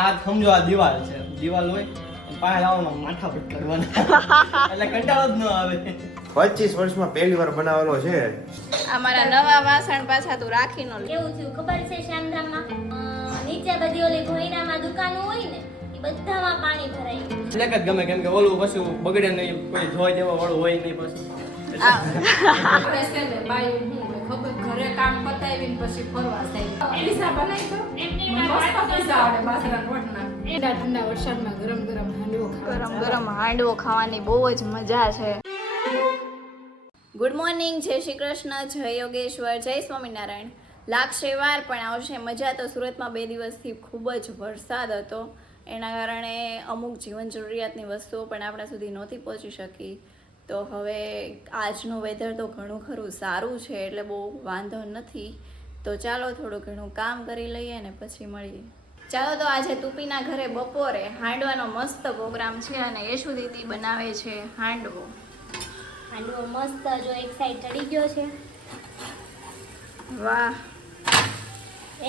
આ સમજો આ દિવાલ છે, દિવાલ હોય પાસે લાવવાનો માથા પર કરવાના એટલે કંટાળો જ ન આવે. 25 વર્ષમાં પહેલી વાર બનાવેલો છે. અમારા નવા વાસણ પાછા તું રાખી નો લે. કેવું થયું ખબર છે શામધામમાં? નીચે બધી ઓલી ભોયરામાં દુકાનો હોય ને એ બધામાં પાણી ભરાઈ ગયું. એટલે જ ગમે કેમ કે ઓલું પછી બગડે નહીં, કોઈ જોઈ દેવા વાળું હોય નહીં પછી. ઘરે કામ પતાવીને પછી ફરવા જાય. એલિસા બનાવી તો એમની મસ્ત પીઝા આવડે બાજરાના રોટના. એડા ઠંડા વરસાદમાં ગરમ ગરમ હાંડવો ગરમ ગરમ હાંડવો ખાવાની બહુ જ મજા છે. ગુડ મોર્નિંગ, જય શ્રી કૃષ્ણ, જય યોગેશ્વર, જય સ્વામિનારાયણ. લાગશે વાર પણ આવશે મજા. તો સુરતમાં 2 દિવસથી ખૂબ જ વરસાદ હતો, એના કારણે અમુક જીવન જરૂરિયાતની વસ્તુઓ પણ આપણા સુધી નહોતી પહોંચી શકી. તો હવે આજનું વેધર તો ઘણું ખરું સારું છે, એટલે બહુ વાંધો નથી. તો ચાલો થોડું ઘણું કામ કરી લઈએ ને પછી મળીએ. ચાલો તો આજે તુપીના ઘરે બપોરે હાંડવાનો મસ્ત પ્રોગ્રામ છે અને યશુ દીદી બનાવે છે હાંડવો. હાંડવો મસ્ત જો એક સાઈડ ચડી ગયો છે. વાહ,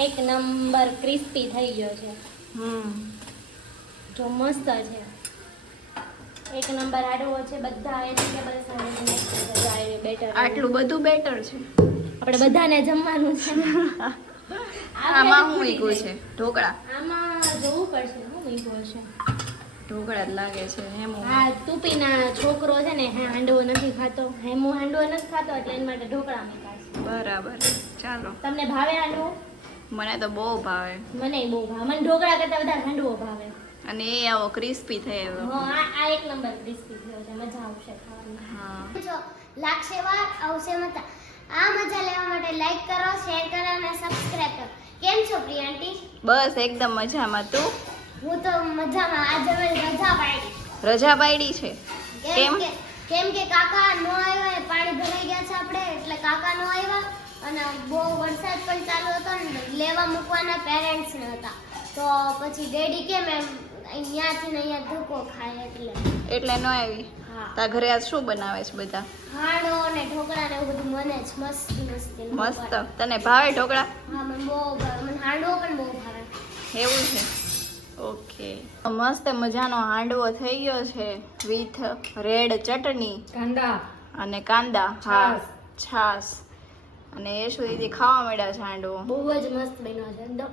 એક નંબર ક્રિસ્પી થઈ ગયો છે. જો મસ્ત છે, એક નંબર હાંડવો છે. બધા વેજીટેબલ્સ અને બેટર. આટલું બધું બેટર છે. આપણે બધાને જમવાનું છે. આમાં શું મૂક્યું છે? ઢોકળા. આમાં જોવું પડશે શું મૂક્યું છે. ઢોકળા જ લાગે છે. હેમુ હા, તુપીના છોકરો છે ને હાંડવો નથી ખાતો. હેમુ હાંડવો નથી ખાતો એટલે એના માટે ઢોકળા મૂક્યા છે. બરાબર. ચાલો, તમને ભાવે હાંડવો? મને તો બહુ ભાવે. મને બહુ ભાવે. મને ઢોકળા કરતા વધારે હાંડવો ભાવે. અને એ આવો ક્રિસ્પી થઈ આવ્યો. હા, આ એક નંબર ક્રિસ્પી થયો છે. મજા આવશે ખાવાની. હા, જો લાગશે વાર આવશે મજા. આ મજા લેવા માટે લાઈક કરો, શેર કરો અને સબસ્ક્રાઇબ કરો. કેમ છો પ્રિયાંટી? બસ એકદમ મજામાં. તું? હું તો મજામાં. આજે મેં રજા પાડી. રજા પાડી છે? કેમ? કેમ કે કાકા નો આવ્યા, પાણી ભરાઈ ગયા છે આપણે એટલે કાકા નો આવ્યા અને બહુ વરસાદ પણ ચાલુ હતો ને લેવા મૂકવાના પેરેન્ટ્સ ને હતા. તો પછી ડેડી કેમ એમ અહીંયાથી ને અહીંયા ધક્કો ખાય એટલે ન આવી. હા. તાર ઘરે આજ શું બનાવે છે બધા? હાંડવો ને ઢોકળા ને એવું બધું મને જ મસ્તી મસ્ત. તને ભાવે ઢોકળા? હા, મને બહુ ભાવે. મને હાંડવો પણ બહુ ભાવે. એવું છે? ઓકે. મસ્ત મજાનો હાંડવો થઈ ગયો છે વિથ રેડ ચટણી કાંદા અને કાંદા. હા, છાસ. અને યશુ દીદી ખાવા મળ્યા છે હાંડવો. બહુ જ મસ્ત બન્યો છે. એકદમ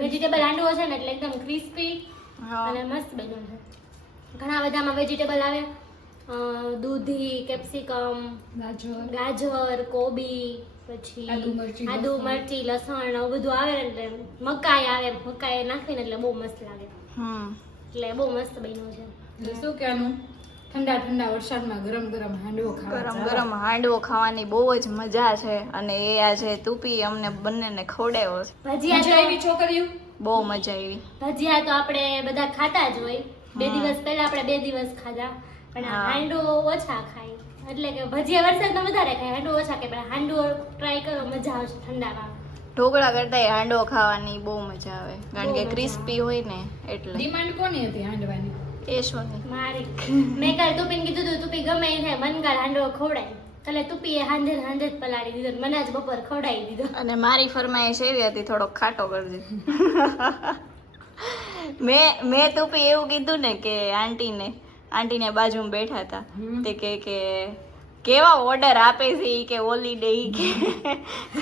વેજીટેબલ હાંડવો છે ને એટલે એકદમ ક્રિસ્પી હા. અને મસ્ત બન્યો છે. ઘણા બધામાં વેજીટેબલ આવે. દૂધી, કેપ્સિકમ, ગાજર, કોબી, પછી આદુ મરચી, લસણ આવું બધું આવે ને એટલે મકાઈ આવે. મકાઈ નાખીને એટલે બહુ મસ્ત લાગે. એટલે બહુ મસ્ત બન્યો છે. શું કહેવાનું, ઠંડા ઠંડા વરસાદમાં ગરમ ગરમ હાંડવો ખાવા. ગરમ ગરમ હાંડવો ખાવાની બહુ જ મજા છે અને એ આજે તુપી અમને બંનેને ખવડાવ્યો છે. ભજીયા એવી છોકરીઓ બહુ મજા આવી. ભજીયા તો આપણે બધા ખાતા જ હોય. 2 દિવસ પહેલા આપણે 2 દિવસ ખાધા, પણ આ હાંડવો ઓછા ખાય. એટલે કે ભજીયા વરસાદમાં વધારે ખાય, હાંડવો ઓછા ખાય. પણ હાંડવો ટ્રાય કરો, મજા આવશે ઠંડામાં. ઢોકળા કરતા હાંડવો ખાવાની બહુ મજા આવે કારણ કે ક્રિસ્પી હોય ને એટલે. ડિમાન્ડ કોની હતી હાંડવાની? એ શોની મારી મેં કાલ તુપીને કીધું હતું તુપી ગમે એ થાય મન કાલ હાંડવો ખવડાય. કાલે તુપીએ હાંજે જ પલાળી દીધો ને મને આજ બપોર ખવડાવી દીધો. અને મારી ફરમાઈશ એવી હતી થોડોક ખાટો કરજે. મેં તુપી એવું કીધું ને કે આંટીને બાજુમાં બેઠા હતા તે કે કેવા ઓર્ડર આપે છે ઈ કે ઓલી ડે ઈ કે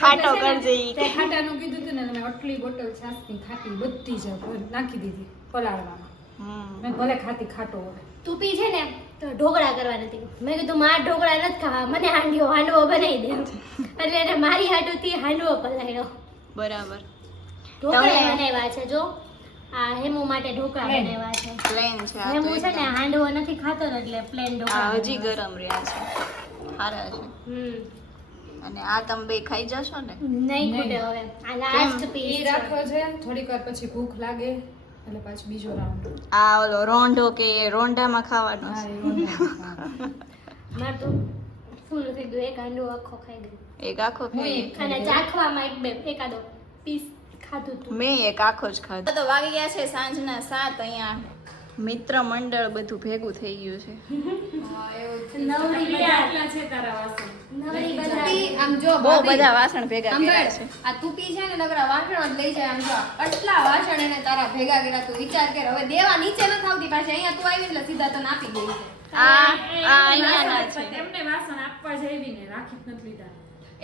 ખાટો કરજે ઈ કે. ખાટાનું કીધું હતું ને મેં આટલી બોટલ છાસની ખાટી બધી જ નાખી દીધી પલાળવામાં. મેં ભલે ખાતી ખાટો હોય. તુપી છે ને તો ઢોકળા કરવા નથી. મેં કીધું માર ઢોકળા નથી ખાવા, મને હાંડવો બનાવી દે. એટલે એને મારી હાટુથી હાંડવો પલાળ્યો. બરાબર. ઢોકળા બનાવ્યા છે. જો આ હેમુ માટે ઢોકળા બનાવ્યા છે. પ્લેન છે આ હેમુ તો છે ને હાંડવો નથી ખાતો ને એટલે પ્લેન આ ઢોકળા. હજી ગરમ રહ્યા છે, સારા છે. અને આ તમે બે ખાઈ જશો ને? નહીં ખૂટે હવે. આ લાસ્ટ એ પીસ રાખો છે, થોડીક વાર પછી ભૂખ લાગે એટલે પાછું બીજો રાઉન્ડ. આ ઓલો રોંઢો કે રોંઢામાં ખાવાનો હા, છે. એ રોંઢા. માર તો ફૂલ થઈ ગયું. એક હાંડવો આખો ખાઈ ગયો. એક આખો ખાઈ. અને ચાખવામાં એકાદો પીસ ખાધું હતું. મેં એક આખો જ ખાધો. તો વાગી ગયા છે સાંજના 7. અહીંયા મિત્ર મંડળ બધું ભેગું થઈ ગયું છે. નવરી બધા આટલા છે તારા વાસણ. નવરી બધા તુપી આમ જો બહુ ભાભી, બધા વાસણ ભેગા આમ કર્યા બસ, છે. આ તુપી છે ને નગરા વાસણ જ લઈ જાય આમ જો આટલા વાસણ એને તારા ભેગા કર્યા તું વિચાર કર હવે દેવા નીચે ન થાવતી પાછી અહીંયા તું આવી એટલે સીધા તને આપી દઈ છે આ અહીંયાના છે. તેમને વાસણ આપવા જેવી ને રાખી જ નથી લીધા.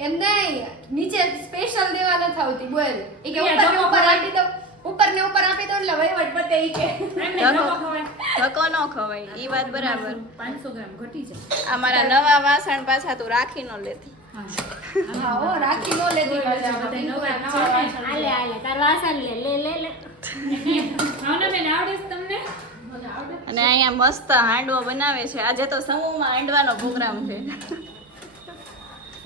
એમ નહીં નીચે સ્પેશિયલ દેવા ન થાવતી બોલ ઈ કે અહીંયા ઉપર ને ડબ્બો ઉપર ખવાય. આપી દો ઉપર ને ઉપર આપી દો એટલે વહીવટ પતે ઈ કે એમને ધક્કો. ડબ્બો ખવાય. ધક્કો ન ખવાય ઈ વાત બરાબર. 500 ગ્રામ ઘટી જાય. આ મારા નવા વાસણ પાછા તું રાખી ન લેતી. હા ઓ રાખી નો લેતી પાછા બધાય નવા જ નવા છે. વાસણ. હાલે હાલે તાર વાસણ લે ભાવનાબેન આવડે છે તમને? અને અહીંયા મસ્ત હાંડવો બનાવે છે. આજે તો સમૂહમાં હાંડવાનો પ્રોગ્રામ છે.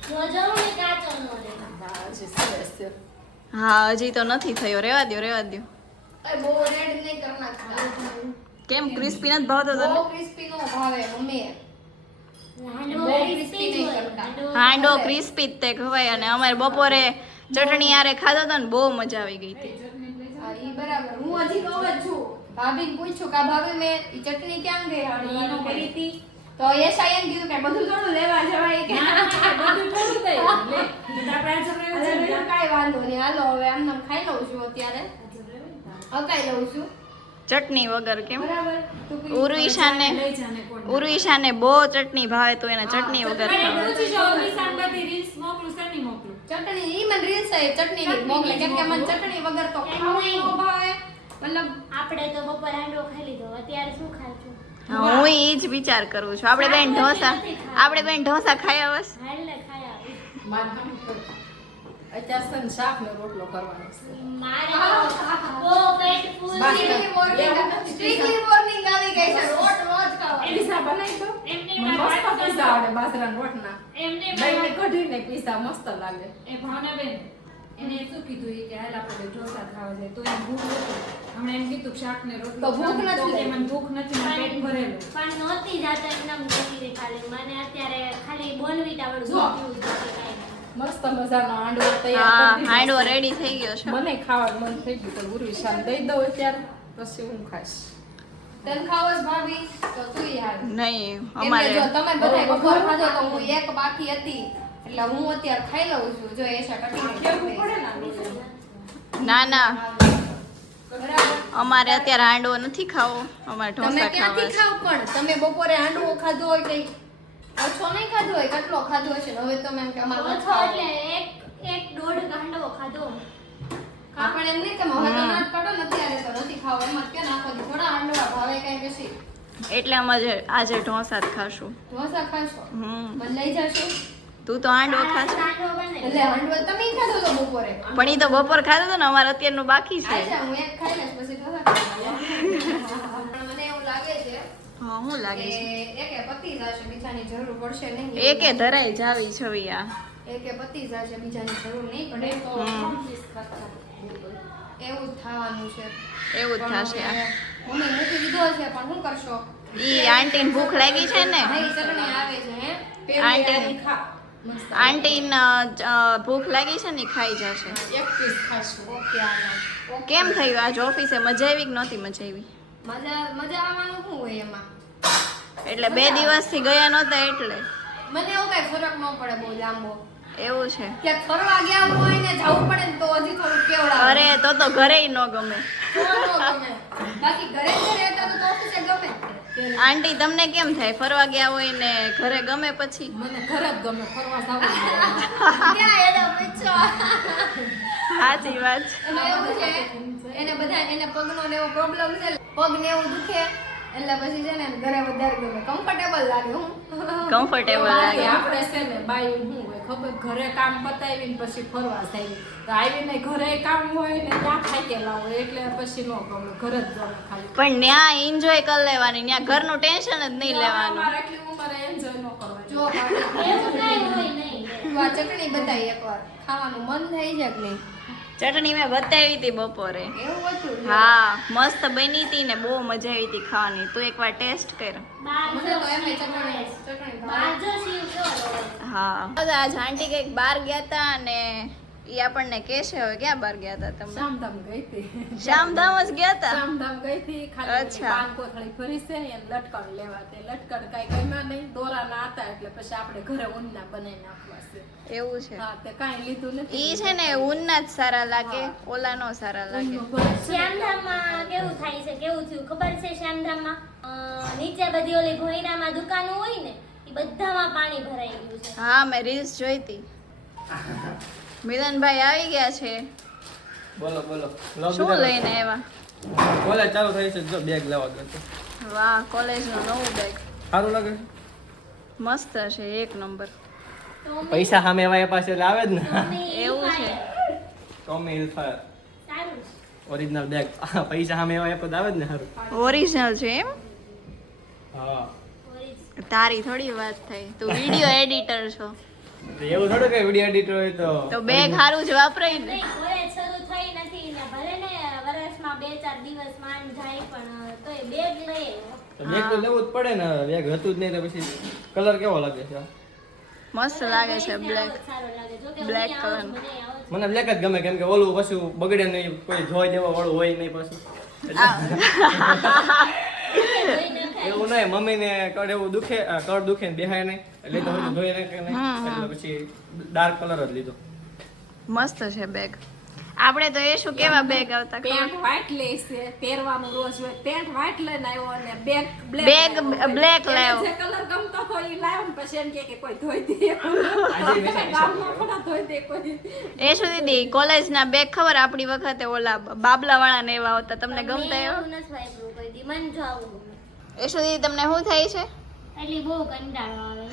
જો જવું ને કાચો નો રે હા, હજી સરસ છે. હા હજી તો નથી થયો. રેવા દ્યો. એ બહુ રેડ નહીં કર નાખતા કેમ ક્રિસ્પી નથી ભાવતો તને? બહુ ક્રિસ્પી નો ભાવે મમ્મી હાંડવો બહુ crispy crispy જ નહીં હોય. કરતા. હાંડવો ક્રિસ્પી જ તે ખવાય. અને અમારે બપોરે ચટણી હારે ખાધો હતો ને બહુ મજા આવી ગઈ હતી. હા ઈ બરાબર હું હજી કહું જ છું ભાભીને પૂછ્યું કે ભાભી મેં ઈ ચટણી ક્યાં ગઈ અને કરી હતી તો યશાએ એમ કીધું કે બધું થોડું લેવા જવાય કે ના, ના, બધું થોડું દઈ. લે, આપણે આજે રહેવું છે ને? કાંઈ વાંધો નહીં હાલો હવે આમ નામ ખાઈ લઉં છું અત્યારે હકાઈ લઉં છું ચટણી વગર કેમ? બરાબર તું કીધું. ઉર્વિશાને લઈ જાને કોણ. ઉર્વિશાને બહુ ચટણી ભાવે તો એને ચટણી વગર મને ખાવે. પૂછી જો, વિશાન બધી reels મોકલું, શેની મોકલું? ચટણી ઈ મને રીલ સાહેબ ચટણી ની મોકલે કેમ કે મને ચટણી વગર તો ખાવું ન ભાવે મતલબ આપણે તો બપોર હાંડવો ખાઈ લીધો અત્યારે શું ખાશું હા, હું ઈ જ વિચાર કરું છું. આપણે બેન ઢોસા ખાઈ આવસ. હાલ ને ખાઈ આવી મારે કામ કર. અત્યારે છે ને શાકનો રોટલો કરવાનો છે. મારે તો બહુ પેટ ફૂલ બાકી. છે. સ્ટ્રીકલી મોર્નિંગ આવી ગઈ છે રોજ રોજ ખાવા પીઝા બનાવી દો. એમને મને મારા મસ્ત પીઝા આવડે બાજરાના રોટના. એમને દહીંને કઢીને પીઝા મસ્ત લાગે. એ ભાવનાબેન, એને શું કીધું ઈ કે હાલ આપણે ઢોસા ખાવા જાય તો એને ભૂખ નથી. હમણાં એમ કીધું કે શાક ને રોટલો તો ભૂખ ખાવાનું. તો નથી. કે મને ભૂખ નથી, મારું પેટ ભરેલું. પણ નહોતી જાતા એમનામ જતી રહી ખાલી મને અત્યારે ખાલી બોનવીટા વાળું જો. દૂધ પીવું છે કાંઈ નહીં. મસ્ત મજાનો હાંડવો હા, તૈયાર કરી દીધો હાંડવો છે. રેડી થઈ ગયો છે. મને ખાવાનું મન થઈ ગયું તો ગુરુશાન દઈ દઉં અત્યારે પછી હું ખાઈશ. તને ખાવો છે ભાભી તો તું યાર નહીં કેમ કે અમારે જો તમે બધાય બપોર ખાધો તો હું એક બાકી હતી એટલે હું અત્યારે ખાઈ લઉં છું જો એશા કેવું કટી પડે ને આ રોટલો. ના બરાબર અમારે અત્યારે હાંડવો નથી ખાવો. અમારે તમે ઢોસા ક્યાંથી ખાવા છે. ખાવ પણ તમે બપોરે હાંડવો ખાધો હોય કઈ ઓછો નહીં ખાધો હોય કેટલો ખાધો હશે ને હવે તમે એમ કે અમારે ઓછો નથી ખાવો. એટલે એક દોઢ ગાંડવો ખાધો આપણે એમ નહીં તમે હવે તો ના જ પાડો ને અત્યારે તો નથી ખાવો એમ જ કે નાખો દી. થોડા હાંડવા ભાવે કઈ બેસી એટલે અમે આજે ઢોસા જ ખાશું. ઢોસા ખાશો હમ મને લઈ જશો તું તો હાંડવો ખાશ. ગાંડવો બને એટલે હાંડવો તમે ખાધો તો બપોરે પણ ઈ તો બપોર ખાધો હતો ને અમારે અત્યારનું બાકી છે. અચ્છા હું એક ખાઈ લઈશ પછી ઢોસા ખાઈ પણ મને એવું લાગે છે હા, હું લાગે કે છે એકે પતિ જશે બીજાની જરૂર પડશે નહીં એકે ધરાઈ જાવી છવી આ. એકે પતિ જશે બીજાની જરૂર નહીં પડે તો હમ. એવું જ થવાનું છે એવું જ થશે આ. મને મૂકી દીધો છે પણ શું કરશો ઈ આંટીને ભૂખ લાગી છે ને. નહીં ચટણી આવે છે હે આંટી આંટીને ભૂખ લાગી છે ને ઈ ખાઈ જશે. એક પીસ ખાશું. ઓકે આનો કેમ થયું આજ ઓફિસે મજા આવી કે નહોતી મજા આવી? મજા મજા આવવાનું શું હોય એમાં એટલે 2 દિવસથી ગયા નહોતા એટલે મને એવું કઈ ફરક ન પડે બહુ લાંબો એવું છે. ક્યાંક ફરવા ગયા હોય ને જવું પડે ને તો હજી થોડું કેવડાવે અરે તો ઘરેય ન ગમે. તો ન ગમે. બાકી ઘરે જ રહેતા તો ઓફિસે ગમે આંટી તમને કેમ થાય ફરવા ગયા હોય ને ઘરે ગમે પછી? મને ઘરે જ ગમે ફરવા જવું. ક્યાં એને પૂછો સાચી વાત. અને એવું છે એને બધા એને પગનો ને એવો પ્રોબ્લેમ છે પગ ને એવું દુખે એટલે પછી છે ને એને ઘરે વધારે ગમે કમ્ફર્ટેબલ લાગે હું કમ્ફર્ટેબલ લાગે. આપણે છે ને બાઈ શું હોય ખબર, ઘરે કામ પતાવીને પછી ફરવા જાય તો આવીને ઘરે કામ હોય ને ત્યાં થાકેલા હોય એટલે પછી ન ગમે, ઘરે જ ગમે ખાલી. પણ ન્યા એન્જોય કરી લેવાની, ન્યા ઘરનું ટેન્શન જ નહીં લેવાનું. અમારે એટલી ઉંમરે એન્જોય ન કરવાની. જો ભાભી, એવું કાંઈ હોય નહીં તું આ ચટણી બતાવી એકવાર ખાવાનું મન થઈ છે કે નહીં ચટણી મેં બતાવી હતી બપોરે. એવું હતું હા, મસ્ત બની હતી ને બહુ મજા આવી હતી ખાવાની. તું એકવાર ટેસ્ટ કર. બાર મને જો તો એમ શિવ ચટણી જોવે. ચટણી બાર ભાવે. જો શિવ જોવે. હા, આજ આંટી કંઈક બહાર ગયા હતા અને ઈ આપણને કહે છે હવે ક્યાં બહાર ગયા હતા તમે? શામધામ ગઈ હતી. શામધામ જ ગયા હતા. શામધામ ગઈ હતી ખાલી અચ્છા. પાન કોથળી ભરી છે ને એને લટકણ લેવા તે લટકણ કાંઈ ગમ્યા નહીં દોરાના હતા એટલે પછી આપણે ઘરે ઊનના બનાવી નાખવા છે. એવું છે હા તે કાંઈ લીધું નથી. ઈ છે ને ઊનના જ સારા લાગે ઓલા નો સારા લાગે ઊનનું ભરે છે. શ્યામધામમાં કેવું થાય છે કેવું થયું ખબર છે શ્યામધામમાં નીચે બધી ઓલી ભોયરામાં દુકાનો હોય ને એ બધામાં પાણી ભરાઈ ગયું છે. હા મેં રીલ્સ જોઈ હતી મિલનભાઈ આવી ગયા છે બોલો બોલો શું લઈને આવ્યા કોલેજ ચાલુ થઈ છે જો બેગ લેવા ગયો તો. વાહ કોલેજનું નવું બેગ સારું લાગે મસ્ત છે એક નંબર પૈસા સામે એવા પાસે એટલે આવે જ ને એવું છે ટોમી હિલફાયર સારું છે. ઓરિજિનલ બેગ પૈસા સામે એવા એપ આવે જ ને સારું ઓરિજિનલ છે એમ હા તારી થોડી વાત થઈ તું વિડિયો એડિટર છો એવું થોડું કે વિડિયો એડિટર હોય તો બેગ સારું જ વાપરાય ને નહીં, કોલેજ શરૂ થઈ નથી ને ભલે ને વર્ષમાં 2-4 દિવસ માંડ જાય પણ તોય બેગ લઈ તો બેગ તો લેવું જ પડે ને બેગ હતું જ નહીં તો પછી કલર કેવો લાગે છે મસ્ત લાગે છે બ્લેક સારો લાગે જો કે Black હું આવું જ colour. મને આવો જ. મને બ્લેક જ ગમે કેમ કે ઓલું પાછું બગડે નહીં કોઈ જોઈ દેવા વાળું હોય નહીં પાછું ધોઈ નખાય. એવું નહીં મમ્મીને કડ એવું દુખે કડ દુખે ને બેહાય નહીં એટલે તો હજુ ધોઈ નાખે નહીં એટલે પછી ડાર્ક કલર જ લીધો મસ્ત છે બેગ આપણે તો એ શું કેવા બેગ આવતા પેન્ટ વ્હાઈટ લે છે પહેરવાનું રોજ હોય પેન્ટ વ્હાઈટ લઈને આવ્યો અને બેગ બેગ બ્લેક લાવ્યો જે કલર ગમતો હોય એ લાવ્યો ને પછી એમ કે કોઈ ધોઈ દે ગામમાં થોડા ધોઈ દે કોઈ એ શું દીદી કોલેજના બેગ ખબર આપણી વખતે ઓલા બાબલા વાળા ને એવા આવતા તમને મેં ગમતા એવા એવું નથી વાપર્યું કોઈ દી. મને જો આવું ગમે. એ શું દીદી તમને શું થાય છે એટલે બહુ કંટાળો આવે.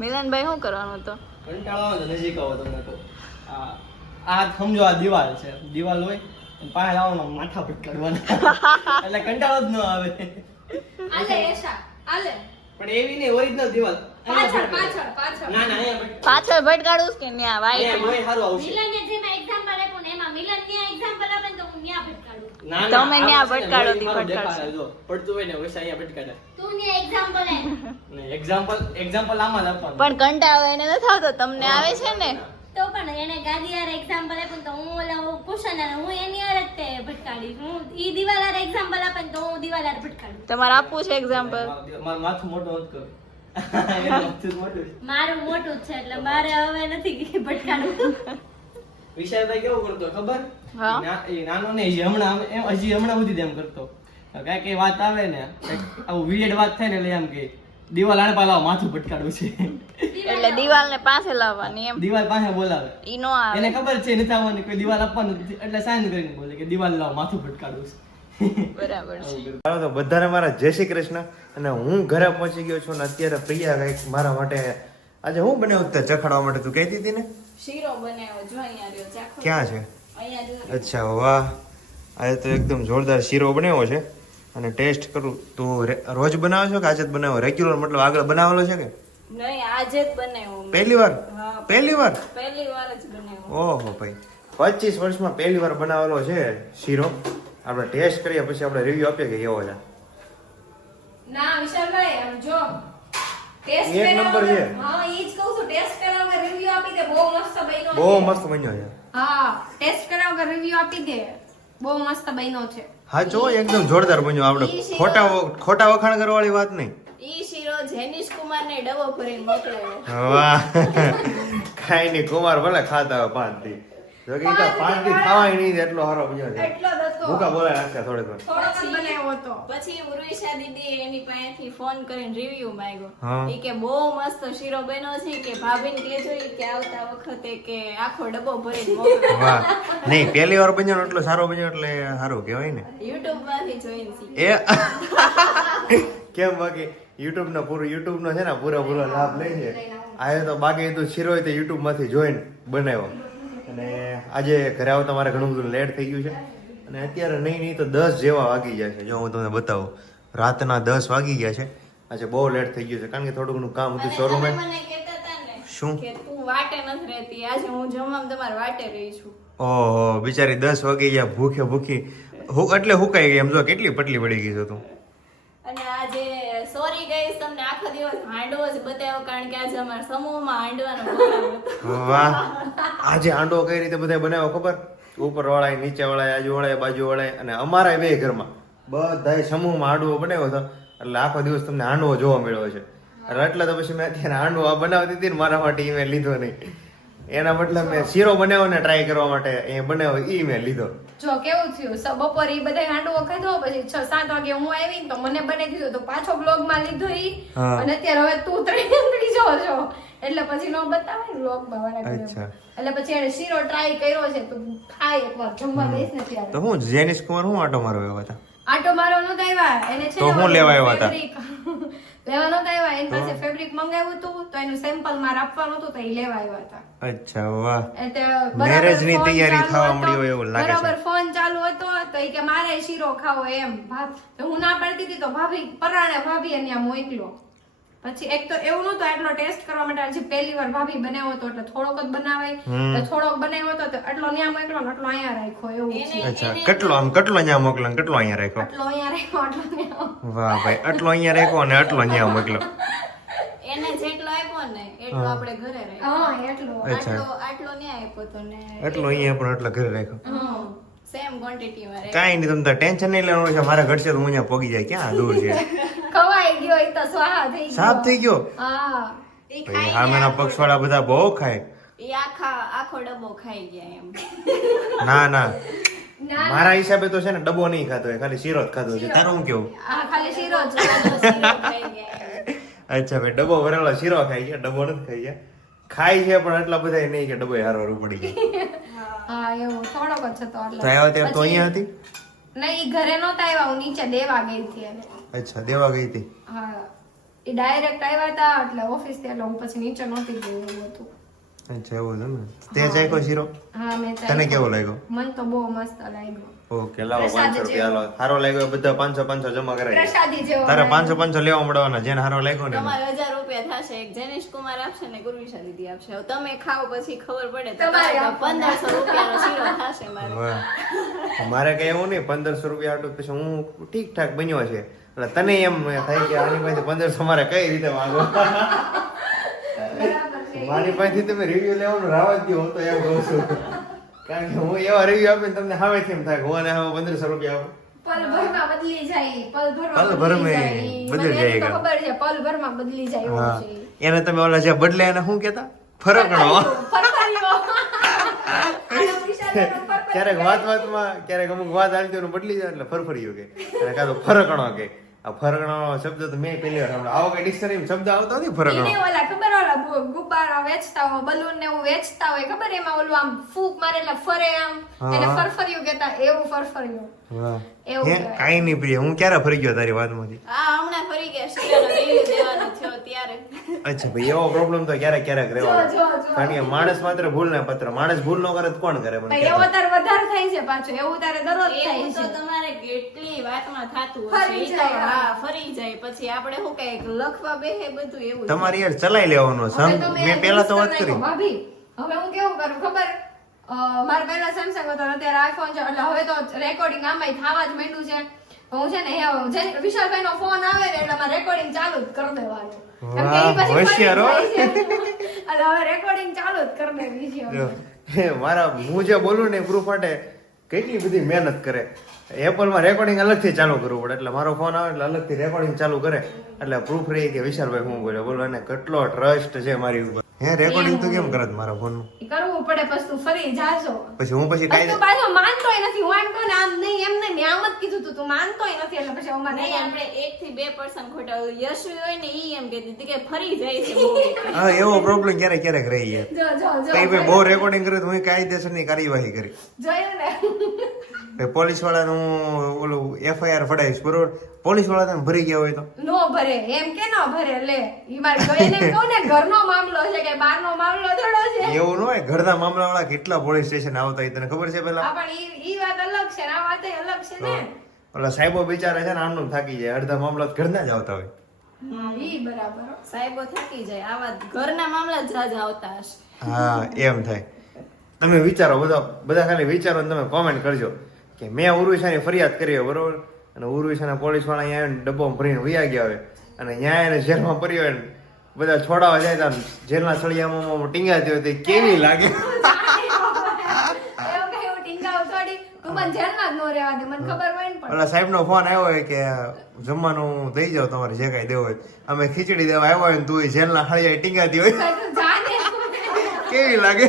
મિલનભાઈ શું કરવાનું તો કંટાળો આવે તો નજીક આવો તમને તો આ સમજો આ દિવાલ છે દિવાલ હોય અને પાસે આવવાનો માથા પર કાઢવાના એટલે કંટાળો જ ન આવે આલે એશા આલે પણ એવી નહીં ઓરિજિનલ દિવાલ પાછળ પાછળ પાછળ ના ના અહીંયા પાછળ ભટકાડું કે ન્યા વાઈટ અહીંયા સારું આવશે મિલને જે મેં એક્ઝામ્પલ આપ્યું ને એમાં મિલન ત્યાં એક્ઝામ્પલ આપે ને તો હું ત્યાં ભટકાડું. ના તમે આ ન્યા વસ્તુ ને ભટકાડો લોહી તી મારું ભટકાડશે. દેખાડે, જો પડતું હોય ને વૈસા અહીંયા ભટકાડે તું ત્યાં એક્ઝામ્પલ આપ. નહીં એક્ઝામ્પલ આમાં જ આપવાનું પણ કંટાળો એને નથી આવતો તમને આવે છે ને તો પણ એને ગાદી યાર એક્ઝામ્પલ આપે ને તો હું ઓલા કુશન હું એની યાર જ તે ભટકાડીશ. હું ઈ દિવાલ યાર એક્ઝામ્પલ આપે ને તો હું દિવાલ યાર ભટકાડું. તમારે આપવું છે એક્ઝામ્પલ મારું માથું મોટું નથી કરું એનું માથું મોટું છે. મારું મોટું જ છે એટલે મારે હવે નથી ભટકાડવું. વિશાલભાઈ કેવું કરતો ખબર હા. એ નાનો ને હજી હમણાં સુધી જ એમ કરતો કાંઈક એ વાત આવે ને કાંઈક આવું weird વાત થાય ને એટલે એમ કે દિવાલ આને પાલા માથું ભટકાડવું છે એટલે દિવાલને પાસે લાવવાની એમ દિવાલ પાસે બોલાવે ઈ નો આવે એને ખબર છે નથી આવવાની કોઈ દિવાલ આપવાનું નથી એટલે સાઇન કરીને બોલે કે દિવાલ લાવ માથું ભટકાડવું છે બરાબર છે ચાલો તો બધાને મારા જય શ્રી કૃષ્ણ અને હું ઘરે પહોંચી ગયો છું ને અત્યારે પ્રિયા કંઈક મારા માટે આજે હું બનાવ્યું તે ચખાડવા માટે તું કહેતી હતી ને શીરો બનાવ્યો જો અહીંયા રહ્યો ચાખો ક્યાં છે અહીંયા જો અચ્છા વાહ આજે તો એકદમ જોરદાર શીરો બનાવ્યો છે અને ટેસ્ટ કરું તું રોજ બનાવો છો કે આજે જ બનાવો રેગ્યુલર મતલબ આગળ બનાવેલો છે કે નહીં આજે જ બનાવ્યો મેં. પહેલી વાર હા. પહેલી વાર પહેલી વાર જ બનાવ્યો ઓહો ભાઈ 25 વર્ષમાં પહેલી વાર બનાવેલો છે શીરો આપણે ટેસ્ટ કરીએ પછી આપણે રિવ્યુ આપીએ કે કેવો છે ના વિશાલભાઈ આમ જો ટેસ્ટ એક નંબર છે. હા ઈ જ કહું છું ટેસ્ટ કર્યા વગર રિવ્યુ આપી દે બહુ મસ્ત બન્યો બહુ છે. મસ્ત બન્યો છે હા ટેસ્ટ કર્યા વગર રિવ્યુ આપી દે બહુ મસ્ત બન્યો છે હા જો એકદમ જોરદાર બન્યો આપણે ખોટા વખાણ કરવાવાળી વાત નહીં ઈ શીરો જેનિશ કુમાર ને ડબો ભરીને મોકલાયો વાહ કાઈ નહીં કુમાર ભલે ખાતા હોય 5 દી જો કે 5 દી ખાવાય નહીં એટલો સારો બન્યો છે એટલો જ હતો ભૂકા બોલાય નાખ્યા થોડીક વાર થોડોક જ બનાવ્યો હતો પછી ઉર્વિશા દીદી એની પાસેથી ફોન કરીને રિવ્યુ માંગ્યો હા. ઈ કે બહુ મસ્ત શીરો બન્યો છે કે ભાભીને કહેજો ઈ કે આવતા વખતે કે આખો ડબ્બો ભરીને મોકલો વાહ નહીં પહેલી વાર બન્યો ને એટલો સારો બન્યો એટલે સારું કહેવાય ને યુટ્યુબ માંથી જોઈને શીખ્યો. એ કેમ બાકી યુટ્યુબ નો છે ને પૂરો લાભ લે છે આ તો બાકી તો શીરો હોય તો યુટ્યુબ માંથી જોઈને બનાવ્યો અને આજે ઘરે આવતા મારે ઘણું બધું લેટ થઈ ગયું છે અને અત્યારે નહીં તો 10 જેવા વાગી ગયા છે જો હું તમને બતાવું રાતના 10 વાગી ગયા છે આજે બહુ લેટ થઈ ગયું છે કારણ કે થોડું ઘણું કામ હતું અને શોરૂમે તમે મને કહેતા હતા ને શું કે તું વાટે નથી રહેતી આજે હું જમવામાં તમારે વાટે રહી છું ઓહો બિચારી 10 વાગી ગયા ભૂખી એટલે હુકાઈ ગઈ એમ જો કેટલી પટલી પડી ગઈ છે તું અને આજે સોરી ગાઈસ તમને આખો દિવસ હાંડવો જ બતાવ્યો કારણ કે આજે અમારા સમૂહમાં હાંડવાનો પ્રોગ્રામ હતો. વાહ આજે હાંડો કઈ રીતે બધા બનાવ્યો ખબર ઉપર વાળા નીચે વાળા આજુ વાળા બાજુ વાળા અને અમારા બે ઘરમાં બધાય સમૂહમાં હાંડવો બનાવ્યો હતો એટલે આખો દિવસ તમને હાંડવો જોવા મળ્યો છે એટલે તો પછી મેં અત્યારે હાંડવો આ બનાવતી હતી ને મારા માટે એ મેં લીધો નહીં. એના બદલે મેં શીરો બનાવ્યો ને ટ્રાય કરવા માટે એ બનાવ્યો એ મેં લીધો. જો કેવું થયું બપોરે ઈ બધા હાંડવો ખાધો પછી 6-7 વાગે હું આવી ને તો મને બને દીધો તો પાછો બ્લોગ માં લીધો ઈ હા. અને અત્યારે હવે તું ત્રીજો છો એટલે પછી નો બતાવે ને બ્લોગ માં વાળા કરે. અચ્છા. એટલે પછી એને શીરો ટ્રાય કર્યો છે તો ખાય એકવાર જમવા બેસ ને ત્યારે. તો હું જેનિસ કુમાર હું આટો મારવા આવ્યા હતા? આટો મારો નતો આવ્યા એને છે તો ને હું ઓલું લેવા આવ્યા હતા? fabric લેવા નતો આવ્યા એની પાસે ફેબ્રિક મંગાવ્યું હતું તો એનું સેમ્પલ મારે આપવાનું હતું તો એ લેવા આવ્યા હતા. અચ્છા વાહ. એટલે બરાબર Marriage ની ફોન તૈયારી ચાલુ થવા હતો, મળી હોય એવું લાગે છે. બરાબર ફોન ચાલુ હતો તો એ કે મારે શીરો ખાવો એમ તો હું ના પાડતી હતી તો ભાભી પરાણે ભાભી અહીંયા મોકલો. પછી એક તો એવું નતું આટલો ટેસ્ટ કરવા માટે આજે પહેલી વાર ભાભી બનાવ્યો હતો એટલે થોડોક જ બનાવાય તો થોડોક બનાવ્યો હતો તો આટલો ન્યા મોકલો ને આટલો અહીંયા રાખ્યો એવું છે. અચ્છા કેટલો અહીંયા મોકલો ને કેટલો અહીંયા રાખ્યો? આટલો અહીંયા રાખ્યો આટલો ન્યા. વાહ ભાઈ, આટલો અહીંયા રાખ્યો અને આટલો અહીંયા મોકલો. એને જેટલો આપ્યો ને એટલો આપણે ઘરે રાખ્યો. હા એટલો અચ્છા. આટલો ન્યા આપ્યો તો ને આટલો અહીંયા પણ આટલો ઘરે રાખ્યો. સેમ ક્વોન્ટિટીમાં કાંઈ નહીં, તમે ટેન્શન નહીં લેવાનું છે. મારા ઘરશે તો હું અહીંયા પોગી જાય. ક્યાં દૂર છે? ખવાઈ ગયો એ તો સ્વાહા થઈ ગયો. સાફ થઈ ગયો. હા ભાઈ સામેના પક્ષવાળા બધા બહુ ખાય. એ આખો ડબ્બો ખાઈ ગયા એમ. ના ના, ના મારા હિસાબે તો છે ને ડબ્બો નહીં ખાતો હોય, ખાલી શીરો જ ખાતો છે. તારું હું કેવું? આ ખાલી શીરો જ શીરો ખાઈ ગયા એમ. અચ્છા ભાઈ, ડબ્બો ભરેલો શીરો ખાઈ ગયા, ડબ્બો નથી ખાઈ ગયા. ખાય છે પણ એટલા બધા નહીં કે ડબ્બો હારો પડી ગયો. હા એવું થોડોક જ હતો એટલે. તો આવ્યા ત્યારે તો અહીંયા હતી? નહીં ઈ ઘરે નહોતા આવ્યા હું નીચે દેવા ગઈ હતી એને. અચ્છા, દેવા ગઈ હતી. હા એ ડાયરેક્ટ આવ્યા હતા એટલે ઓફિસ થી એટલે હું પછી નીચે નહોતી ગઈ એવું હતું. અચ્છા એવું છે ને. તે ચાખ્યો શીરો? હા મેં તને કેવો લાગ્યો? મને તો બહુ મસ્ત લાગ્યો. ઓકે, લાવો પ્રસાદ 500 રૂપિયા હાલો. હારો લાગ્યો બધા 500 જમા કરાવી દે. પ્રસાદી જેવો તારે લાગ્યો. 500 લેવા મળવાના, જેને હારો લાગ્યો ને એને. તમારે 1000 રૂપિયા થશે. એક જેનિશ કુમાર આપશે ને ગુરવિશા દીદી આપશે. હવે તમે ખાઓ પછી ખબર પડે તો તમારે તમારે 1500 રૂપિયાનો શીરો થશે મારે. વાહ. મારે કઈ એવું નહીં, 1500 રૂપિયા આટલું પછી હું ઠીક ઠાક બન્યો છે એટલે તને એમ થાય કે આની પાસે 1500 મારે કઈ રીતે માંગો. મારી પાસેથી તમે રિવ્યુ લેવાનું રાવા જ દો, હું તો એમ કહું છું. કારણ કે હું એવા રિવ્યુ આપીને તમને સામેથી એમ થાય કે હું આને હવે 1500 રૂપિયા આપું. પલભરમાં બદલી જાય પલભરમાં પલભરમાં બદલી જાય. બદલી મને જાય. તો ખબર છે પલભરમાં બદલી જાય એવું હા, છે. એને તમે ઓલા જે બદલે એને શું કહેતા? ફરકણો. ફરફરીઓ. આનો વિચારવાનો ફરફરીઓ. ક્યારેક વાતમાં ક્યારેક અમુક વાત હાલતી હોય ને બદલી જાય એટલે ફરફરીયો કે, અને કાં તો ફરકણો કે. આ ફરકણો શબ્દ તો મેં પહેલી વાર સાંભળ્યો. આવો કઈ ડિક્શનરીમાં શબ્દ આવતો નથી ફરકણો. એને ઓલા ખબર ઓલા ગુબ્બારા વેચતા હોય બલૂન ને એવું વેચતા હોય ખબર એમાં ઓલું આમ ફૂંક મારે એટલે ફરે આમ હા. એને ફરફરિયું કહેતા એવું ફરફરિયું વાહ. એવું હે, કહેવાય. કાંઈ નહીં પ્રિય, હું ક્યારે ફરી ગયો તારી વાતમાંથી? આ હમણાં ફરી ગયા શીરાનો રિવ્યુ દેવાનો થયો ત્યારે. અચ્છા ભાઈ, એવો પ્રોબ્લેમ તો ક્યારેક ક્યારેક જો, રહેવાનો. જો. કારણ કે માણસ માત્ર ભૂલ ને પત્ર, માણસ ભૂલ ન કરે તો કોણ કરે? મને ભાઈ, એવો તારે વધારે થાય છે પાછું એવું તારે દરરોજ થાય એવું તો છે તમારે કેટલી વાતમાં થાતું ફરી હશે. ઈ તો જાય. હા ફરી જાય પછી આપણે શું કઈ લખવા બેહે બધું એવું જ. તમારી યાર ચલાઈ લેવાનો. હવે તો મેં પહેલા તો વાત Insta કરી. નાખ્યો, ભાભી હવે હું કેવું કરું ખબર મારે પહેલા સેમસંગ હતો ને અત્યારે આઈફોન છે એટલે હવે તો રેકોર્ડિંગ આમાંય થવા જ માંડ્યું છે હું છે ને વિશાલભાઈ નો ફોન આવે ને એટલે મારે રેકોર્ડિંગ ચાલુ જ કરી દેવાનું કેમ કે ઈ પછી ફરી હોશિયાર હો. જાય છે. એટલે હવે રેકોર્ડિંગ ચાલુ જ કરી દેવી છે હવે. હે, મારા હું જે બોલું ને પ્રૂફ માટે કેટલી બધી મહેનત કરે. એપલમાં રેકોર્ડિંગ અલગથી ચાલુ કરવું પડે એટલે મારો ફોન આવે એટલે અલગથી રેકોર્ડિંગ ચાલુ કરે એટલે પ્રૂફ રહી કે વિશાલભાઈ હું બોલ્યો. બોલો એને કેટલો ટ્રસ્ટ છે મારી ઉપર. હે, રેકોર્ડિંગ તો કેમ કરે મારા ફોનનું? ઈ કરવું પડે પછી તું ફરી જાશો પછી હું પછી પછી કાંઈ તું પાછો માનતોય નથી હું આમ કહું ને આમ નહીં એમ નહીં મેં આમ જ કીધું તું માનતોય નથી એટલે પછી અમારે નહીં આપણે 1 થી 2% ખોટા યશવી હોય ને ઈ એમ કહેતી હતી કે ફરી જાય છે બહુ. હા, એવો પ્રોબ્લેમ ક્યારેક ક્યારેક રહી જાય. જો જો જો કઈ ભાઈ બહુ રેકોર્ડિંગ કરે તો હું કાયદેસરની કાર્યવાહી કરી. જોયું ને પોલીસ વાળાનું ઓલું FIR ફડાવીશ, બરોબર? પોલીસ વાળા તને ભરી ગયા હોય તો નો ભરે એમ કે નો ભરે લે ઈ માર એને કહું ને ઘરનો મામલો છે કે બહારનો મામલો થોડો છે એવું ન હોય. ઘરના મામલા વાળા કેટલા પોલીસ સ્ટેશન આવતા હોય તને ખબર છે? પેલા આ પણ ઈ વાત અલગ છે ને આ વાત અલગ છે ને ઓલા સાહેબો બિચારા છે ને આમનું થાકી જાય. અડધા મામલા તો ઘરના જ આવતા હોય. ઈ બરાબર સાહેબો થાકી જાય આવા ઘરના મામલા જાજ આવતા હશે. હા, એમ થાય. તમે વિચારો, બધા ખાલી વિચારો ને તમે કોમેન્ટ કરજો કે મેં ઉર્વિશાની ફરિયાદ કરી હોય, બરોબર? અને ઉર્વિશાના પોલીસ વાળા અહીંયા આવીને ડબ્બો ભરીને વયા ગયા હોય અને ન્યાય એને જેલમાં પડી હોય ને બધા છોડાવા જાય તો જેલના સળિયામાં ટીંગાતી હોય તો કેવી લાગે? એવું કઈ એવું ટીંગાવ થોડી તું પણ જેલમાં જ નો રહેવા લેવા દે, મને ખબર હોય ને પણ. ઓલા સાહેબનો ફોન આવ્યો હોય કે જમવાનું દઈ જાવ તમારે જે કાંઈ દેવું હોય. અમે ખીચડી દેવા આવ્યો હોય ને તું જેલના હળિયા ટીંગાતી હોય તું જા ને. કેવી લાગે?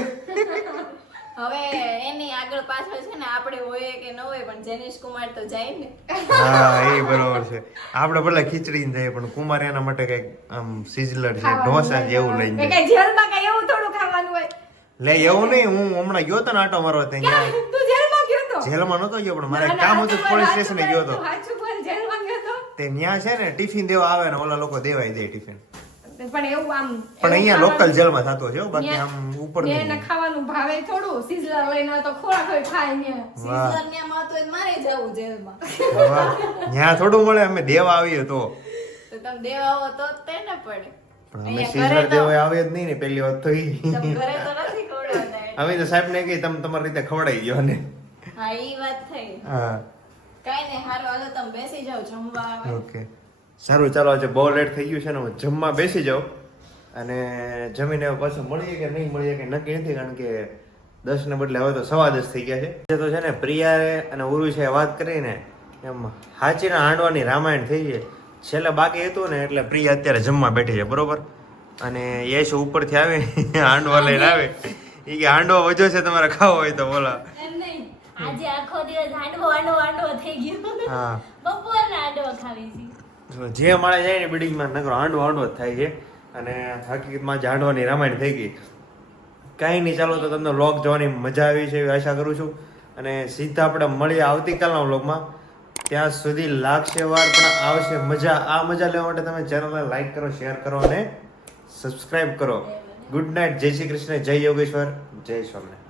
હવે એની આગળ પાછળ છે ને આપણે હોય કે ન હોય પણ જેનિશ કુમાર તો જાય ને. હા એ બરોબર છે. આપણે ભલે ખીચડી ને જઈએ પણ કુમાર એના માટે કઈક આમ સિઝલર છે ઢોસા જેવું લઈને જાય. કઈ જેલમાં કઈ એવું થોડું ખાવાનું હોય. લે એવું નહીં, હું હમણાં ગયો તો ને આટો મારવા ત્યાં તું જેલમાં ગયો તો? જેલમાં નતો ગયો પણ મારે કામ હતું પોલીસ સ્ટેશને ગયો તો. સાચું બોલ, જેલમાં ગયો તો? તે ન્યા છે ને ટિફિન દેવા આવે ને ઓલા લોકો દેવાય દે ટિફિન. પણ એવું આમ પણ અહીંયા લોકલ જેલમાં થતો છે હો, બાકી આમ ઉપર એને નહીં. ખાવાનું ભાવે થોડું. સિઝલર લઈને તો ખોરાક હોય ખાય ને. વાહ સિઝરન્યામાં તો મારે જવું જેલમાં. વાહ ન્યા થોડું મળે, અમે દેવા આવીએ તો. તો તમે દેવા આવો તો જ તેને પડે. પણ અમે અહીંયા સિઝલર ઘરે તો- દેવા આવીએ જ નહીં ને પહેલી વાત તો ઈ. તમે ઘરે તો નથી ખવડાવતા. અમે તો સાહેબ ને કહી તમે તમારી રીતે ખવડાવી દો ને. હા ઈ વાત થઈ. હા કાઈ નહીં, હારું હાલો તમે બેસી જાઓ જમવા આવે. ઓકે સારું ચાલો આજે બહુ લેટ થઈ ગયું છે ને હું જમવા બેસી જાઉં અને જમીને પાછું મળીએ કે નહીં મળીએ કે નક્કી નથી, કારણ કે 10 ને બદલે હવે તો 10:15 થઈ ગયા છે. જે તો છે ને પ્રિયાએ અને ઉરુષે વાત કરીને એમ હાચીના હાંડવાની રામાયણ થઈ છે. છેલ્લે બાકી હતું ને એટલે પ્રિયા અત્યારે જમવા બેઠી છે બરોબર. અને યશ ઉપરથી આવે હાંડવા લઈને આવે એ કે હાંડવો વજો છે તમારે ખાવો હોય તો બોલા. એમ નહીં, આજે આખો દિવસ હાંડવો થઈ ગયો. હા બપોરના હાંડવો ખાવી છે. જે માળે જાય ને બિલ્ડિંગમાં નકરો હાંડવો જ થાય છે. અને હકીકતમાં જ હાંડવાની રામાયણ થઈ ગઈ. કાંઈ નહીં, ચાલો તો તમને વ્લોગ જોવાની મજા આવી છે એવી આશા કરું છું. અને સીધા આપણે મળીએ આવતીકાલના વ્લોગમાં. ત્યાં સુધી લાગશે વાર પણ આવશે મજા. આ મજા લેવા માટે તમે ચેનલને લાઈક કરો, શેર કરો અને સબસ્ક્રાઇબ કરો. ગુડ નાઇટ, જય શ્રી કૃષ્ણ, જય યોગેશ્વર, જય સ્વામિનારાયણ.